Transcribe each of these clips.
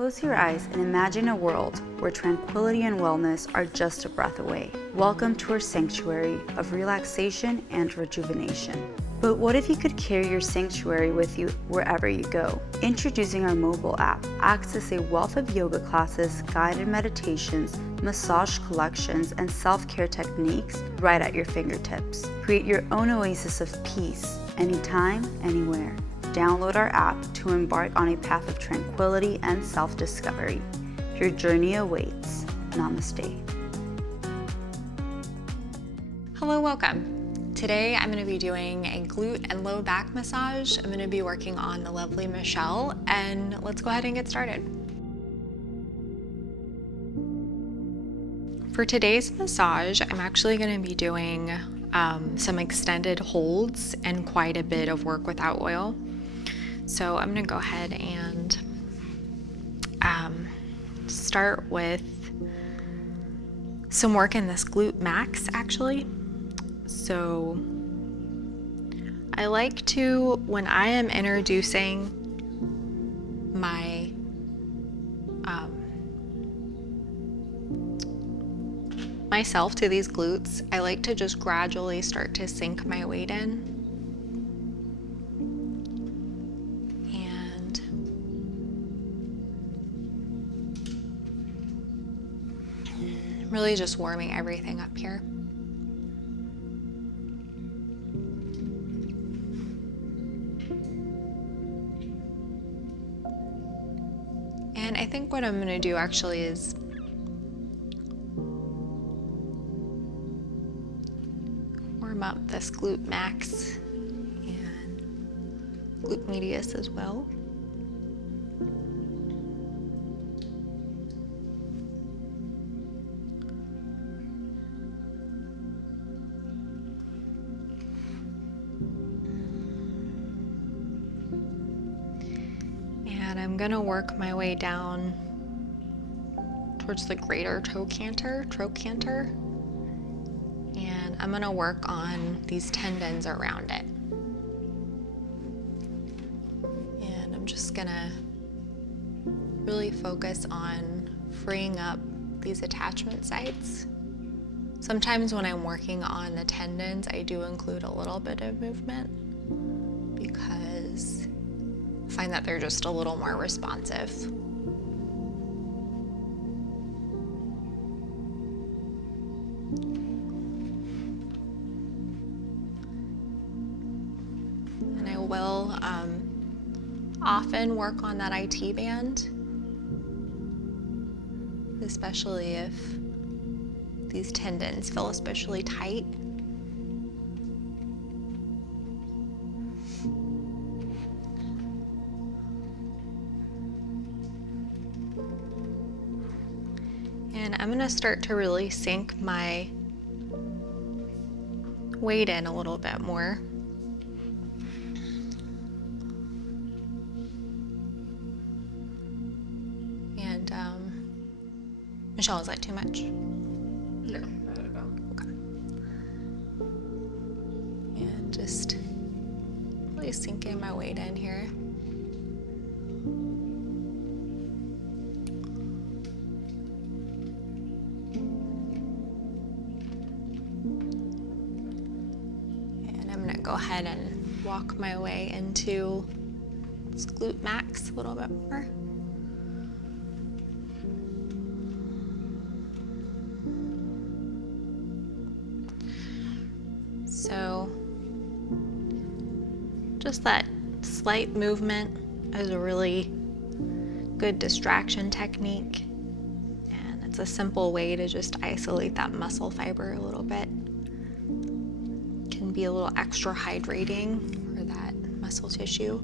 Close your eyes and imagine a world where tranquility and wellness are just a breath away. Welcome to our sanctuary of relaxation and rejuvenation. But what if you could carry your sanctuary with you wherever you go? Introducing our mobile app. Access a wealth of yoga classes, guided meditations, massage collections, and self-care techniques right at your fingertips. Create your own oasis of peace, anytime, anywhere. Download our app to embark on a path of tranquility and self-discovery. Your journey awaits. Namaste. Hello, welcome. Today I'm going to be doing a glute and low back massage. I'm going to be working on the lovely Michelle, and let's go ahead and get started. For today's massage, I'm actually going to be doing some extended holds and quite a bit of work without oil. So I'm going to go ahead and start with some work in this glute max actually. So I like to, when I am introducing my myself to these glutes, I like to just gradually start to sink my weight in. And really just warming everything up here. And I think what I'm going to do actually is warm up this glute max and glute medius as well. And I'm going to work my way down towards the greater trochanter, and I'm going to work on these tendons around it. And I'm just going to really focus on freeing up these attachment sites. Sometimes when I'm working on the tendons, I do include a little bit of movement because I find that they're just a little more responsive. And I will often work on that IT band, especially if these tendons feel especially tight. And I'm going to start to really sink my weight in a little bit more. And Michelle, is that too much? No, not at all. Okay. And just really sinking my weight in here. Go ahead and walk my way into this glute max a little bit more. So just that slight movement is a really good distraction technique, and it's a simple way to just isolate that muscle fiber a little bit. Be a little extra hydrating for that muscle tissue.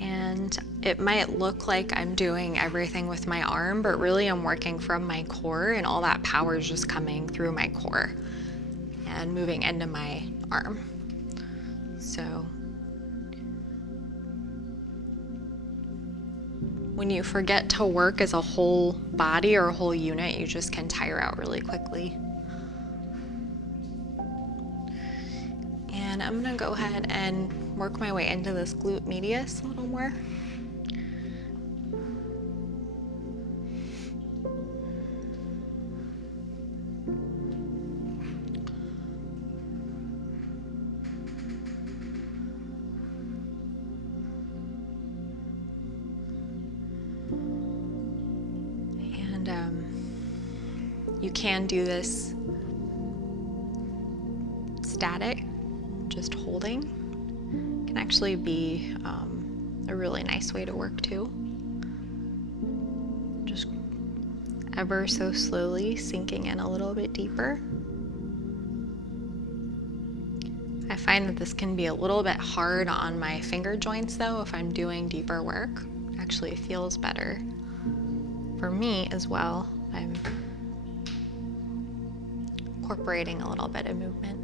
And it might look like I'm doing everything with my arm, but really I'm working from my core, and all that power is just coming through my core and moving into my arm. when you forget to work as a whole body or a whole unit, you just can tire out really quickly. And I'm gonna go ahead and work my way into this glute medius a little more. You can do this static, just holding. Can actually be a really nice way to work too. Just ever so slowly sinking in a little bit deeper. I find that this can be a little bit hard on my finger joints though if I'm doing deeper work. Actually, it feels better for me as well. I'm incorporating a little bit of movement.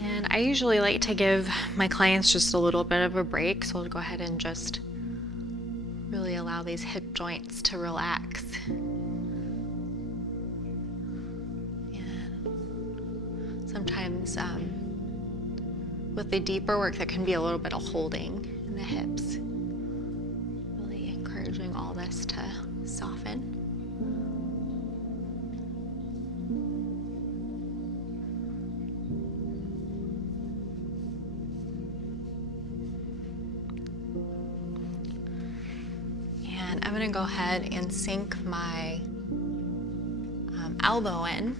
And I usually like to give my clients just a little bit of a break, so I'll go ahead and just really allow these hip joints to relax. And sometimes with the deeper work, there can be a little bit of holding in the hips. Really encouraging all this to soften. And I'm gonna go ahead and sink my elbow in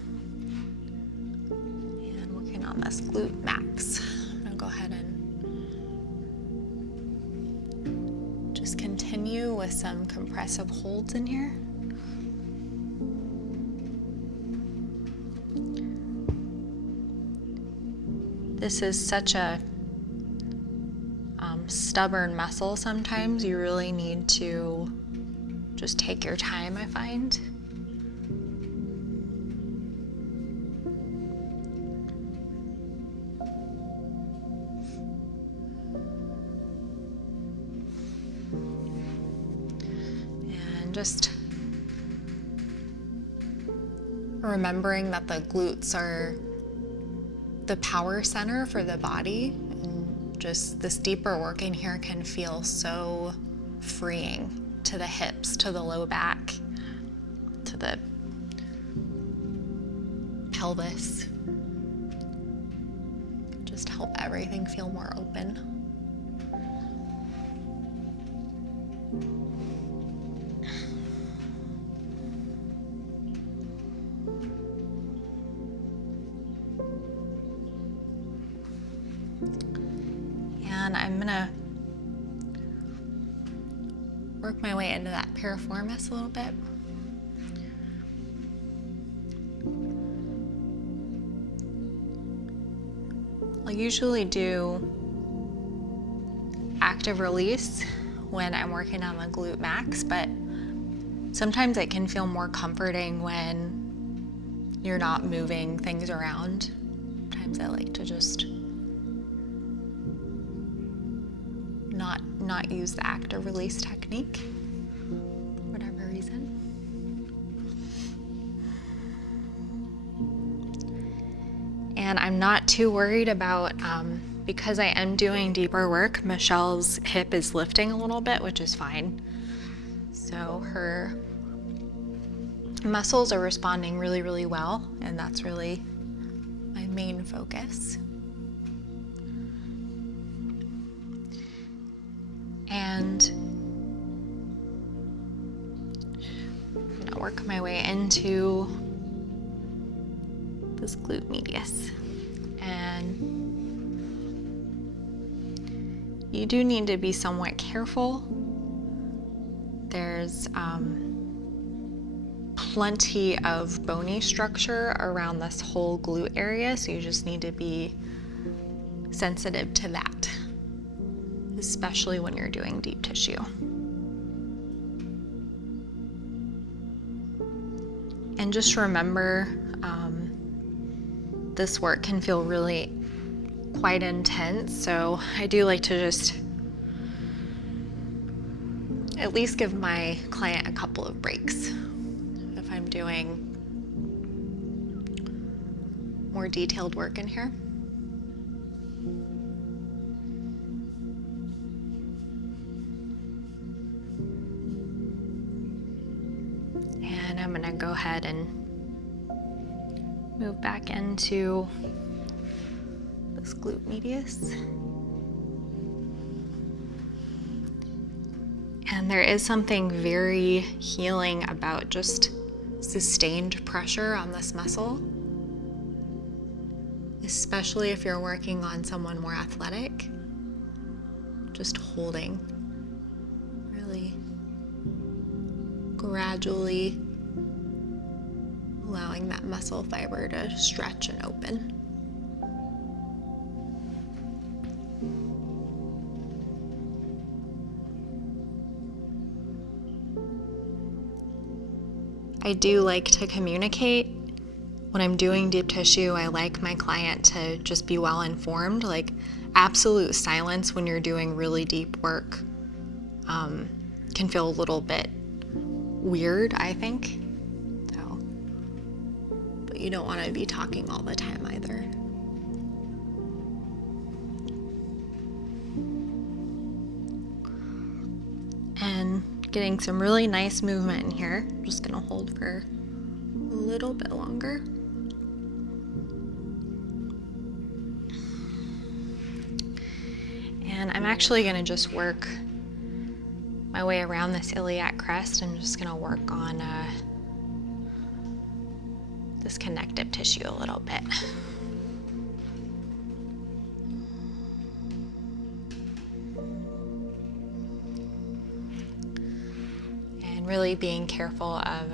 and working on this glute max. I'm gonna go ahead and just continue with some compressive holds in here. This is such a stubborn muscle sometimes. You really need to just take your time, I find. And just remembering that the glutes are the power center for the body. Just this deeper work in here can feel so freeing to the hips, to the low back, to the pelvis. Just help everything feel more open. And I'm gonna work my way into that piriformis a little bit. I'll usually do active release when I'm working on the glute max, but sometimes it can feel more comforting when you're not moving things around. Sometimes I like to just not use the active release technique for whatever reason. And I'm not too worried about, because I am doing deeper work, Michelle's hip is lifting a little bit, which is fine. So her muscles are responding really, really well, and that's really my main focus. And I'm gonna work my way into this glute medius. And you do need to be somewhat careful. There's plenty of bony structure around this whole glute area, so you just need to be sensitive to that, especially when you're doing deep tissue. And just remember, this work can feel really quite intense, so I do like to just at least give my client a couple of breaks if I'm doing more detailed work in here. And I'm gonna go ahead and move back into this glute medius. And there is something very healing about just sustained pressure on this muscle, especially if you're working on someone more athletic. Just holding, really gradually allowing that muscle fiber to stretch and open. I do like to communicate. When I'm doing deep tissue, I like my client to just be well informed. Like, absolute silence when you're doing really deep work can feel a little bit weird, I think. So, but you don't want to be talking all the time either. And getting some really nice movement in here. I'm just gonna hold for a little bit longer. And I'm actually gonna just work my way around this iliac crest. I'm just gonna work on this connective tissue a little bit. And really being careful of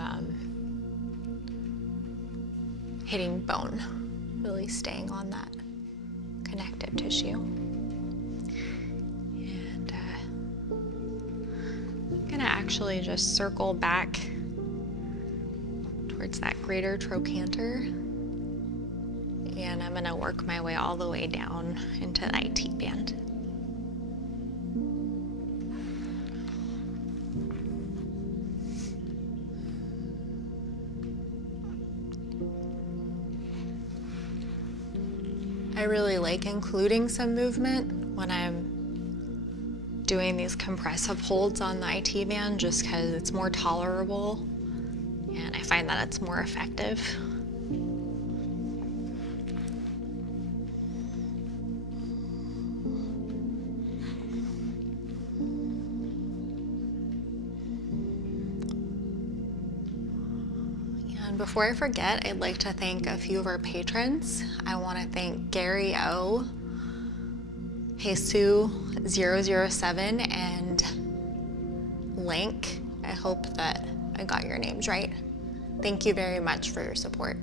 hitting bone, really staying on that connective tissue. I'm gonna actually just circle back towards that greater trochanter, and I'm gonna work my way all the way down into the IT band. I really like including some movement when I'm doing these compressive holds on the IT band, just because it's more tolerable and I find that it's more effective. And before I forget, I'd like to thank a few of our patrons. I want to thank Gary O, Jesus007, and Link. I hope that I got your names right. Thank you very much for your support.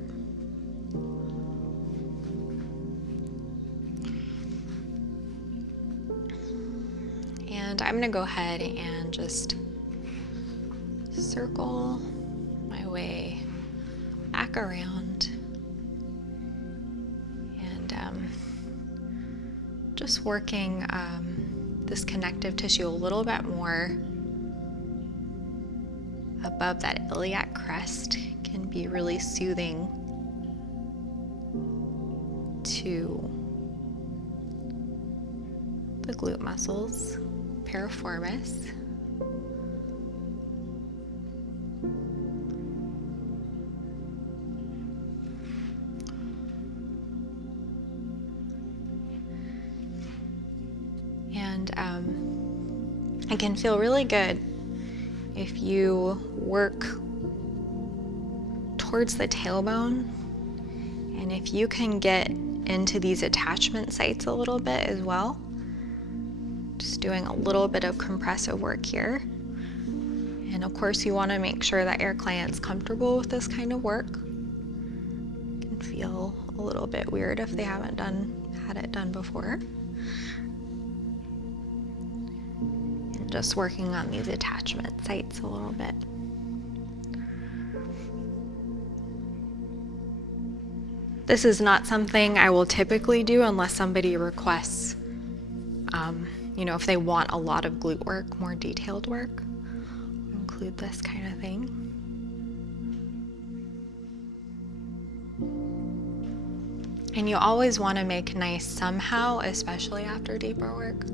And I'm gonna go ahead and just circle my way back around and just working this connective tissue a little bit more above that iliac crest can be really soothing to the glute muscles, piriformis. And it can feel really good if you work towards the tailbone, and if you can get into these attachment sites a little bit as well. Just doing a little bit of compressive work here. And of course you want to make sure that your client's comfortable with this kind of work. It can feel a little bit weird if they haven't had it done before. And just working on these attachment sites a little bit. This is not something I will typically do unless somebody requests, if they want a lot of glute work, more detailed work. I'll include this kind of thing. And you always want to make nice somehow, especially after deeper work.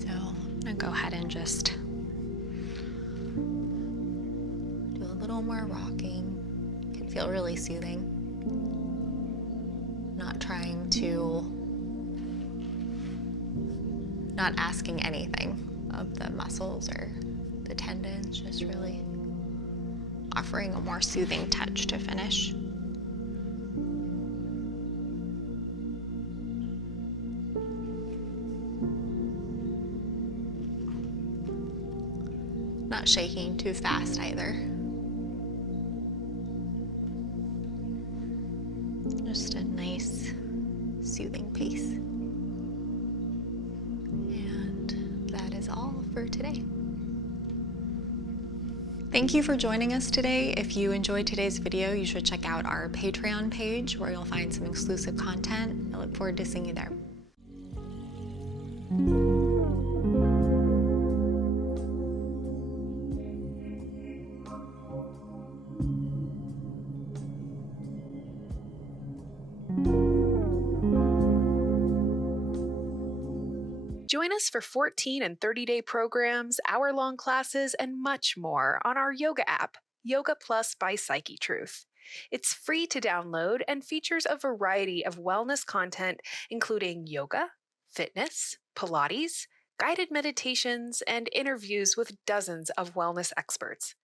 So I'm going to go ahead and just do a little more rocking. It can feel really soothing. Not asking anything of the muscles or the tendons, just really offering a more soothing touch to finish. Not shaking too fast either. Just a nice, soothing pace. And that is all for today. Thank you for joining us today. If you enjoyed today's video, you should check out our Patreon page where you'll find some exclusive content. I look forward to seeing you there. Join us for 14 and 30-day programs, hour-long classes, and much more on our yoga app, Yoga Plus by PsycheTruth. It's free to download and features a variety of wellness content, including yoga, fitness, Pilates, guided meditations, and interviews with dozens of wellness experts.